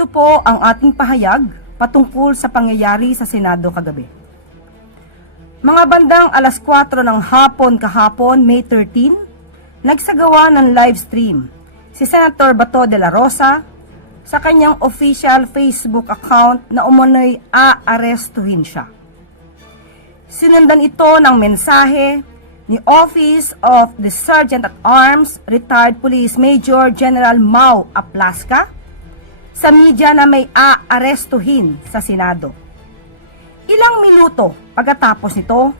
Ito po ang ating pahayag patungkol sa pangyayari sa Senado kagabi. Mga bandang alas 4 ng hapon kahapon, May 13, nagsagawa ng live stream si Senator Bato de la Rosa sa kanyang official Facebook account na umano'y aarestuhin siya. Sinundan ito ng mensahe ni Office of the Sergeant at Arms, Retired Police Major General Mau Aplaska sa media na may aarestuhin sa Senado. Ilang minuto pagkatapos nito,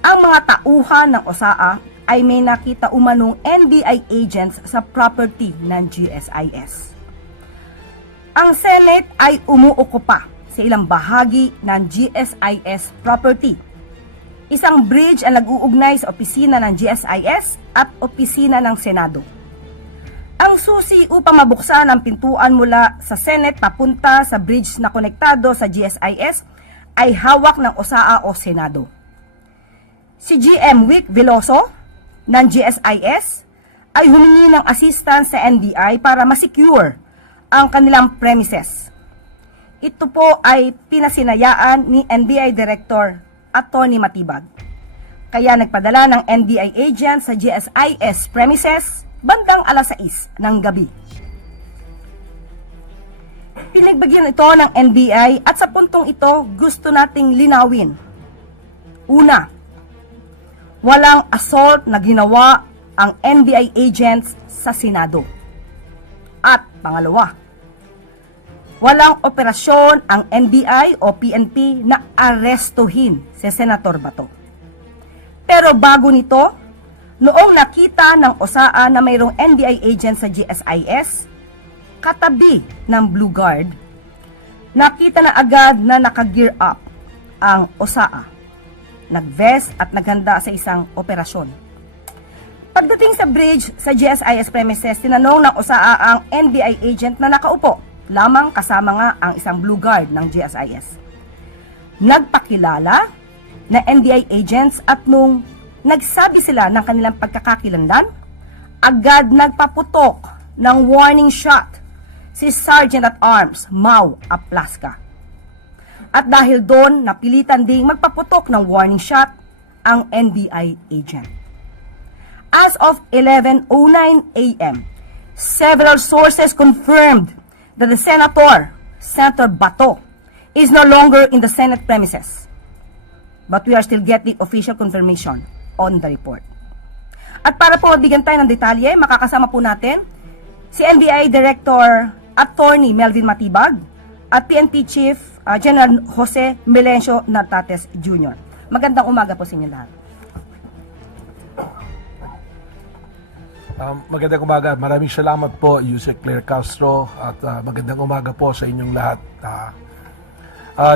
ang mga tauhan ng OSAA ay may nakita umanong NBI agents sa property ng GSIS. Ang Senate ay umuukupa sa ilang bahagi ng GSIS property. Isang bridge ang nag-uugnay sa opisina ng GSIS at opisina ng Senado. Ang susi upang mabuksan ang pintuan mula sa Senate papunta sa bridge na konektado sa GSIS ay hawak ng OSAA o Senado. Si GM Wick Veloso ng GSIS ay humingi ng assistance sa NBI para masecure ang kanilang premises. Ito po ay pinasinayaan ni NBI Director Atty. Matibag. Kaya nagpadala ng NBI agent sa GSIS premises bandang alas 6 ng gabi. Pinagbagyan ito ng NBI at sa puntong ito gusto nating linawin. Una, walang assault na ginawa ang NBI agents sa Senado. At pangalawa, walang operasyon ang NBI o PNP na arestuhin si Senator Bato. Pero bago nito, noong nakita ng OSAA na mayroong NBI agent sa GSIS, katabi ng Blue Guard, nakita na agad na naka-gear up ang OSAA. Nag-vest at naghanda sa isang operasyon. Pagdating sa bridge sa GSIS premises, tinanong ng OSAA ang NBI agent na nakaupo, lamang kasama nga ang isang Blue Guard ng GSIS. Nagpakilala na NBI agents at nung nagsabi sila ng kanilang pagkakakilanlan, agad nagpaputok ng warning shot si Sergeant at Arms Mau Aplaska. At dahil doon, napilitan ding magpaputok ng warning shot ang NBI agent. As of 11:09 a.m., several sources confirmed that the Senator Bato, is no longer in the Senate premises. But we are still getting official confirmation on the report. At para po mabigyan tayo ng detalye, makakasama po natin si NBI Director Attorney Melvin Matibag at PNP Chief General Jose Melencio Nartates Jr. Magandang umaga po sa inyo lahat. Magandang umaga. Maraming salamat po, Yusek Claire Castro, at magandang umaga po sa inyong lahat.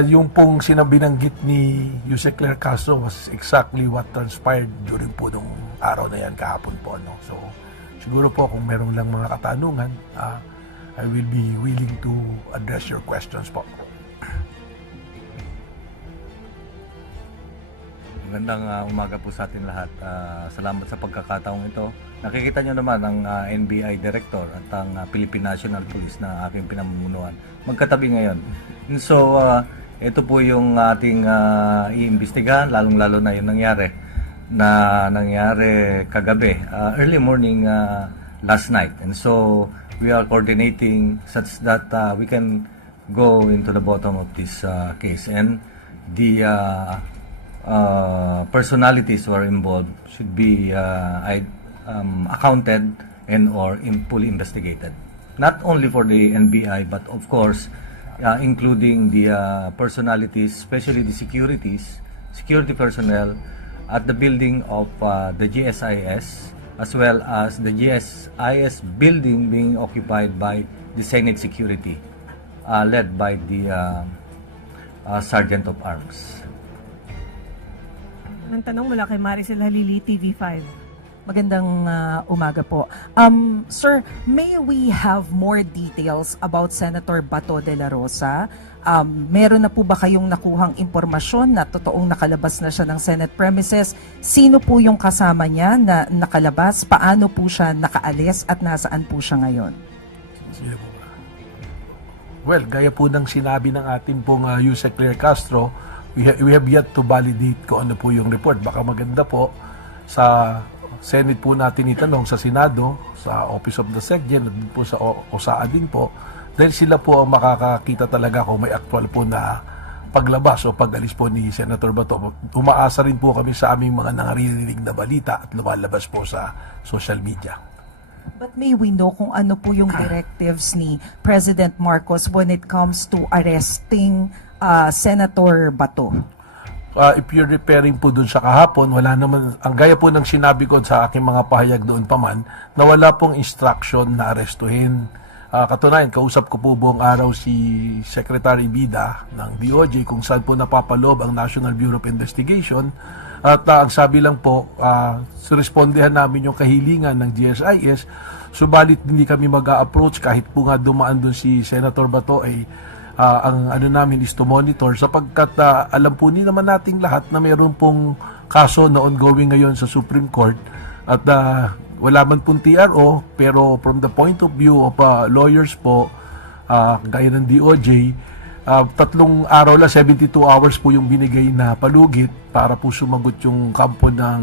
Yung pong sinabinanggit ni Yusek Claire Castro was exactly what transpired during po nung araw na yan kahapon po. No? So, siguro po kung meron lang mga katanungan, I will be willing to address your questions po. Magandang umaga po sa atin lahat. Salamat sa pagkakataong ito. Nakikita nyo naman ang NBI Director at ang Philippine National Police na aking pinamumunuan. Magkatabi ngayon. So, ito po yung ating iimbestigahan, lalong-lalo na yung nangyari kagabi, early morning last night. And so, we are coordinating such that we can go into the bottom of this case. And the personalities who are involved should be accounted and or fully investigated. Not only for the NBI, but of course, including the personalities, especially the security personnel at the building of the GSIS, as well as the GSIS building being occupied by the Senate Security, led by the Sergeant of Arms. Ang tanong mula kay Maricel Halili, TV5. Magandang umaga po. Sir, may we have more details about Senator Bato de la Rosa? Meron na po ba kayong nakuhang impormasyon na totoong nakalabas na siya ng Senate premises? Sino po yung kasama niya na nakalabas? Paano po siya nakaalis at nasaan po siya ngayon? Well, gaya po ng sinabi ng ating pong Yusek Claire Castro, we have yet to validate kung ano po yung report. Baka maganda po sa Senate po natin itanong, sa Senado, sa Office of the SecGen, at po sa OSAA din po, dahil sila po ang makakakita talaga kung may actual po na paglabas o pag-alis po ni Senator Bato. Umaasa rin po kami sa aming mga nangarinig na balita at lumalabas po sa social media. But may we know kung ano po yung directives ni President Marcos when it comes to arresting Senator Bato? If you're referring po dun sa kahapon, wala naman, ang gaya po ng sinabi ko sa aking mga pahayag doon pa man, na wala pong instruction na arestuhin. Katunayan, kausap ko po buong araw si Secretary Bida ng DOJ kung saan po napapaloob ang National Bureau of Investigation. At ang sabi lang po, respondehan namin yung kahilingan ng GSIS, subalit hindi kami mag-a-approach kahit po nga dumaan dun si Senator Bato ay ang ano namin is to monitor sapagkat alam po ni naman nating lahat na mayroon pong kaso na ongoing ngayon sa Supreme Court at wala man pong TRO, pero from the point of view of lawyers po, gaya ng DOJ, 3 araw lang, 72 hours po yung binigay na palugit para po sumagot yung kampo ng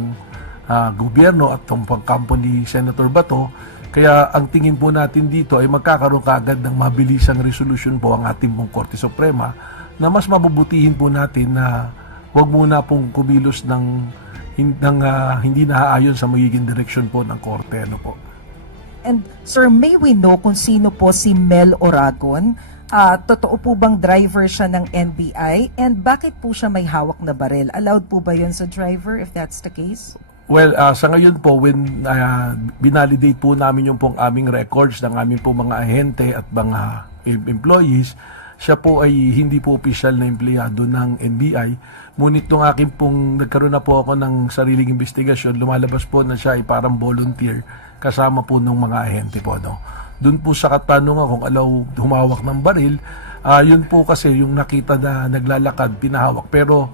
gobyerno at yung kampo ni Senator Bato. Kaya ang tingin po natin dito ay magkakaroon kaagad ng mabilisang resolution po ang ating pong Korte Suprema na mas mabubutihin po natin na huwag muna pong kumilos ng hindi naaayon sa magiging direksyon po ng Korte. Ano po? And sir, may we know kung sino po si Mel Oragon? Totoo po bang driver siya ng NBI? And bakit po siya may hawak na barel? Allowed po ba yun sa driver if that's the case? Well, sa ngayon po, when binalidate po namin yung pong aming records ng aming pong mga ahente at mga employees, siya po ay hindi po opisyal na empleyado ng NBI. Ngunit nung akin pong nagkaroon na po ako ng sariling investigasyon, lumalabas po na siya ay parang volunteer kasama po ng mga ahente po. No? Doon po sa katanungan kung alaw humawak ng baril, yun po kasi yung nakita na naglalakad, pinahawak. Pero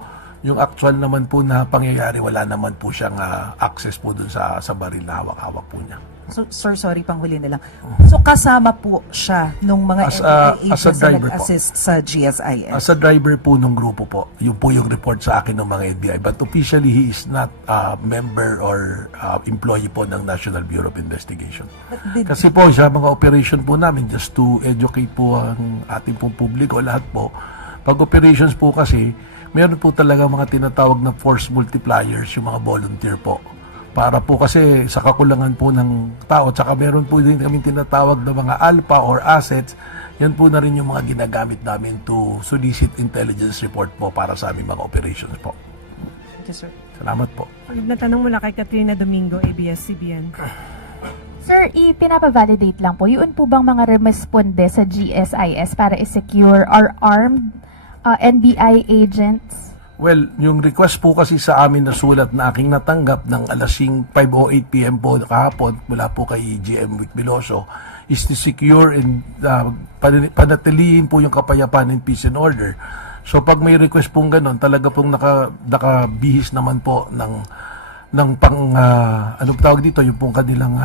yung actual naman po na pangyayari, wala naman po siyang access po dun sa baril na hawak-hawak po niya. So, sir, sorry, panghuli na lang. So, kasama po siya nung mga As NBI a agents na driver po. nag-assist sa GSIS? As a driver po nung grupo po, yun po yung report sa akin ng mga NBI. But officially, he is not a member or employee po ng National Bureau of Investigation. Kasi po sa mga operation po namin, just to educate po ang ating pong publiko, lahat po, pag operations po kasi, meron po talaga mga tinatawag na force multipliers, yung mga volunteer po. Para po kasi sa kakulangan po ng tao, tsaka meron po din kami tinatawag na mga alpha or assets, yan po na rin yung mga ginagamit namin to solicit intelligence report po para sa aming mga operations po. Yes, sir. Salamat po. Natanong mula kay Katrina Domingo, ABS-CBN. Sir, ipinapavalidate lang po, yun po bang mga responde sa GSIS para i-secure or armed NBI agents? Well, yung request po kasi sa amin na sulat na aking natanggap ng alas 5:08 PM po kahapon mula po kay GM Vic Veloso is to secure and panatilihin po yung kapayapaan and peace and order. So pag may request pong ganun, talaga pong nakabihis naman po ng anong tawag dito, yung pong kanilang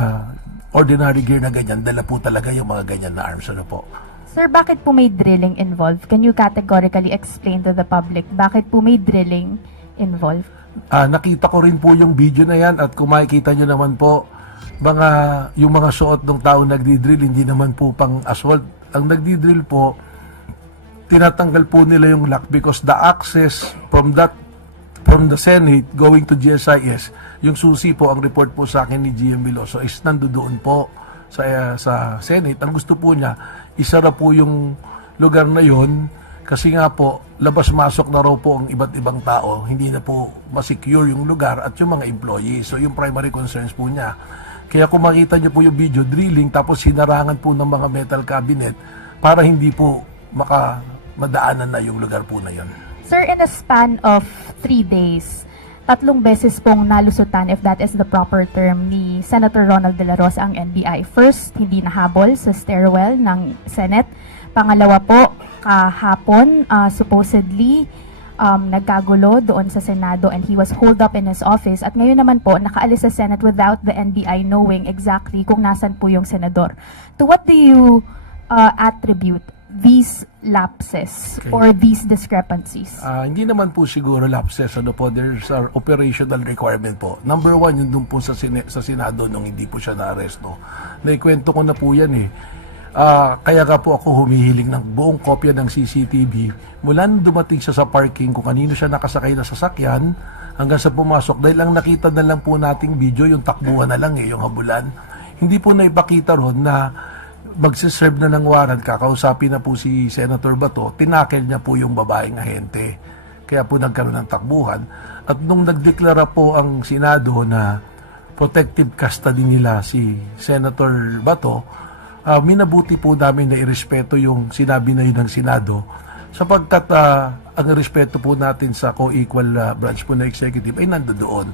ordinary gear na ganyan, dala po talaga yung mga ganyan na arms. Ano po? Sir, bakit po may drilling involved? Can you categorically explain to the public bakit po may drilling involved? Nakita ko rin po yung video na yan at kung makikita nyo naman po, yung mga suot ng tao nagdi-drill, hindi naman po pang assault. Ang nagdi-drill po, tinatanggal po nila yung lock because the access from the Senate going to GSIS, yung susi po, ang report po sa akin ni GM Veloso is nandoon po sa Senate. Ang gusto po niya, isara po yung lugar na yon kasi nga po, labas-masok na raw po ang iba't ibang tao. Hindi na po masecure yung lugar at yung mga employees. So yung primary concerns po niya. Kaya kung makita niyo po yung video, drilling, tapos sinarangan po ng mga metal cabinet para hindi po madaanan na yung lugar po na yon. Sir, in a span of 3 days, 3 beses pong nalusutan, if that is the proper term, ni Senator Ronald De La Rosa ang NBI. First, hindi nahabol sa stairwell ng Senate. Pangalawa po, kahapon, supposedly, nagkagulo doon sa Senado and he was holed up in his office. At ngayon naman po, nakaalis sa Senate without the NBI knowing exactly kung nasan po yung senador. To what do you attribute these lapses Okay. or these discrepancies? Hindi naman po siguro lapses, ano po, there's our operational requirement po. Number one, yun dun po sa Senado nung hindi po siya na-aresto. Naikwento ko na po yan eh. Kaya nga po ako humihiling ng buong kopya ng CCTV mula nung dumating siya sa parking kung kanino siya nakasakay na sasakyan hanggang sa pumasok. Dahil ang nakita na lang po nating video, yung takbuhan na lang yung habulan. Hindi po na ipakita ron na magsiserve na ng warrant, kakausapin na po si Senator Bato, tinakel niya po yung babaeng ahente. Kaya po nagkaroon ng takbuhan. At nung nagdeklara po ang Senado na protective custody nila si Senator Bato, minabuti po namin na irespeto yung sinabi na yun ng Senado sapagkat ang respeto po natin sa co-equal branch po na executive ay nandoon.